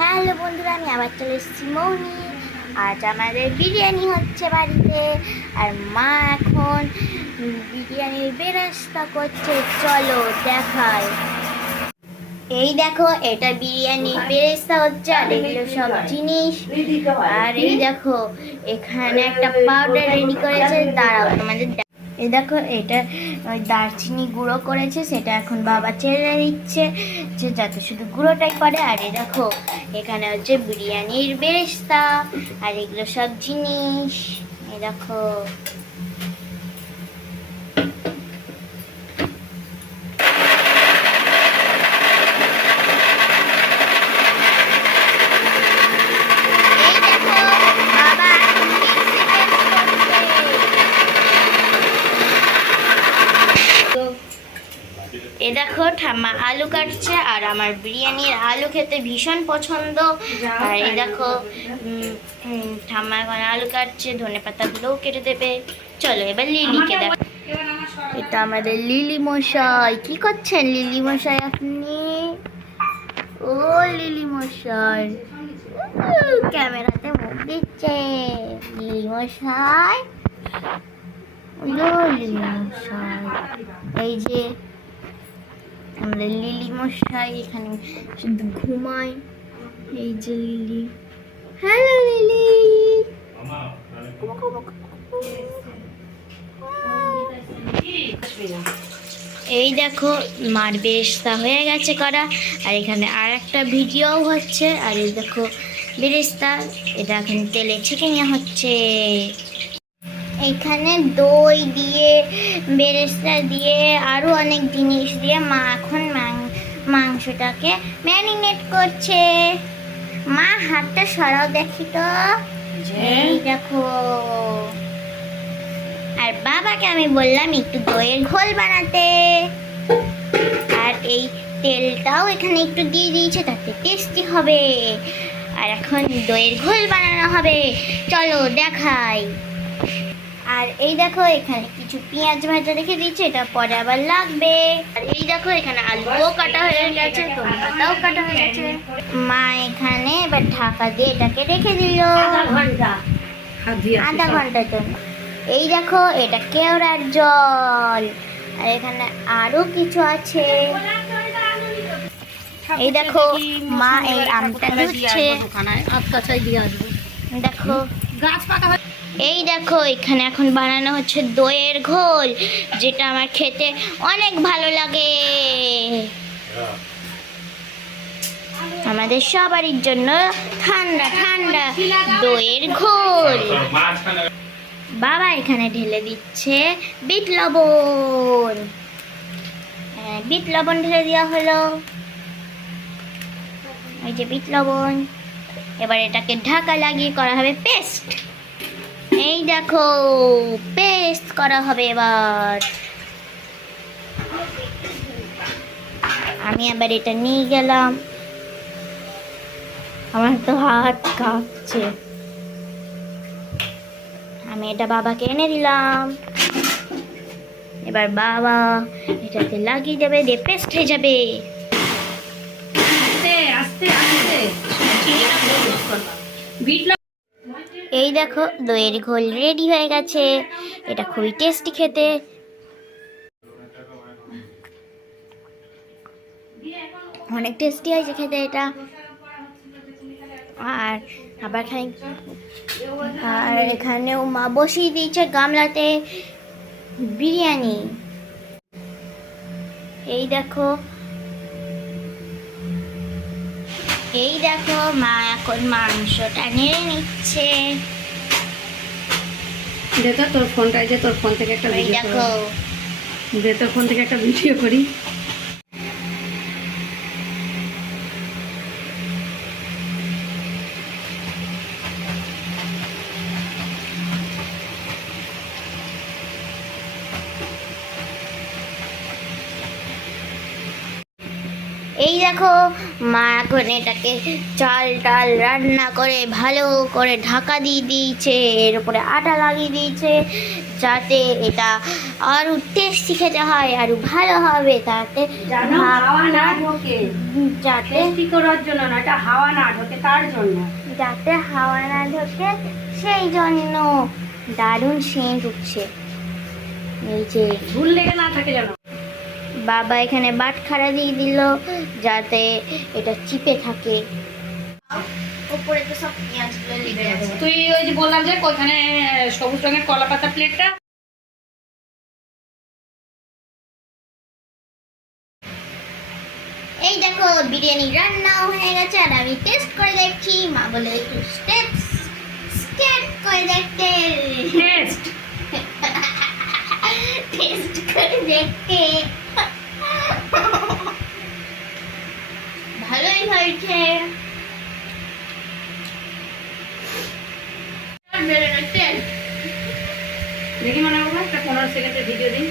Hello বন্ধুরা, আমি আবার চলে এসেছি মৌনি। আজ আমাদের বিরিয়ানি হচ্ছে বাড়িতে। আর মা এখন বিরিয়ানির বেরেস্তা করছে। চলো দেখাই। এই দেখো, এটা বিরিয়ানির বেরেস্তা হচ্ছে, আর এগুলো সব জিনিস। আর এই দেখো, এখানে একটা পাউডার রেডি করেছে। দাঁড়াও, তোমাদের এই দেখো, এটা, ওই দারচিনি গুঁড়ো করেছে, সেটা এখন বাবা ছেড়ে দিচ্ছে যে যাতে শুধু গুঁড়োটাই করে। আর এই দেখো, এখানে হচ্ছে বিরিয়ানির বেরেস্তা, আর এগুলো সব জিনিস। এ দেখো এই দেখো বাবা এখন মিক্সি টেস্ট করছে এ দেখো ঠাম্মা আলু কাটছে আর আমার বিরিয়ানির আলু খেতে ভীষণ পছন্দ। আর এই দেখো ঠাম্মা এখন আলু কাটছে ধনে পাতাগুলোও কেটে দেবে। চলো এবার লিলিকে দেখো এটা আমাদের লিলি মশাই। কি করছেন লিলি মশাই আপনি? ও লিলি মশাই। ক্যামেরাতে মুখ দিচ্ছে। লিলি মশাই। ওলো লিলি মশাই। এই যে আমাদের লিলি মশাই, এখানে শুধু ঘুমায়। এই যে লিলি। Hello, lily. এই দেখো, মার বেরেস্তা হয়ে গেছে করা। আর এখানে আর একটা ভিডিও হচ্ছে। আর এই দেখো, বেরেস্তা, এটা এখন তেলে ছেঁকে নেওয়া হচ্ছে। এখানে দই দিয়ে বেরেস্তা দিয়ে আরও অনেক জিনিস দিয়ে মা এখন মাংসটাকে ম্যারিনেট করছে। মা হাতটা সরাও দেখি তো। এই দেখো। আর বাবাকে আমি বললাম একটু দইয়ের ঘোল বানাতে। আর এই তেলটাও এখানে একটু দিয়ে দিয়েছে তাতে টেস্টি হবে। আর এখন দইয়ের ঘোল বানানো হবে। চলো দেখাই। আর এই দেখো এখানে কিছু পেঁয়াজ ভাজা রেখে দিয়েছে এটা পরে আবার লাগবে। আর এই দেখো এখানে আলুও কাটা হয়ে গেছে পাতাও কাটা হয়ে গেছে। মা এখানে এবার ঢাকা দিয়ে এটাকে রেখে দিল। আধা ঘণ্টার জন্য। এই দেখো এটা কেওড়ার জল। আর এখানে আরও কিছু আছে। এই দেখো মা এই আমটা ধুচ্ছে। দেখো। এই দেখো এখানে এখন বানানো হচ্ছে দইয়ের ঘোল যেটা আমার খেতে অনেক ভালো লাগে। আমাদের সবারই জন্য ঠান্ডা ঠান্ডা দইয়ের ঘোল। বাবা এখানে ঢেলে দিচ্ছে বিট লবণ। হ্যাঁ, বিট লবণ ঢেলে দেওয়া হলো। ওই যে বিট লবণ। এবার এটাকে ঢাকা লাগিয়ে করা হবে পেস্ট। এই দেখো পেস্ট করা হবে এবার। আমি আবার এটা নিয়ে গেলাম। আমার তো হাত কাঁপছে। আমি এটা বাবাকে এনে দিলাম। এবার বাবা এটাতে লাগিয়ে দেবে দিয়ে পেস্ট হয়ে যাবে। এই দেখো, দইয়ের ঘোল রেডি হয়ে গেছে। এটা খুবই টেস্টি খেতে। অনেক টেস্টি হয়েছে খেতে এটা। আর আবার খাই আর এখানেও মা বসিয়ে দিয়েছে গামলাতে বিরিয়ানি। এই দেখো এই দেখো মা এখন মাংসটা নেড়ে নিচ্ছে। দে তো তোর ফোনটা যে তোর ফোন থেকে একটা ভিডিও দেখো। দে তোর ফোন থেকে একটা ভিডিও করি। এই দেখো মা এখন এটাকে চাল টাল রান্না করে ভালো করে ঢাকা দিয়ে দিয়েছে এর উপরে আটা লাগিয়ে দিয়েছে যাতে এটা আরও টেস্টি খেতে হয় আরও ভালো হবে তাতে হাওয়া না ঢোকে। যাতে করার জন্য না এটা হাওয়া না ঢোকে তার জন্য। যাতে হাওয়া না ঢোকে সেই জন্য দারুণ সেন্ট উঠছে। এই যে ঝুল লেগে না থাকে যেন। বাবা এখানে বাটখারা দিয়ে দিল যাতে এটা চিপে থাকে। উপরে তো সব পেঁয়াজগুলো লেগে আছে। তুই ওই যে বললাম যে সবুজ রঙের কলা পাতা প্লেটটা এই দেখো বিরিয়ানি রান্নাও হয়ে গেছে আর আমি টেস্ট করে দেখছি। মা বলে একটু স্টেপ করে দেখতে। টেস্ট টেস্ট করে দেখতে। হয়েছে দেখি মনে করব একটা পনেরো সেকেন্ডের ভিডিও দিন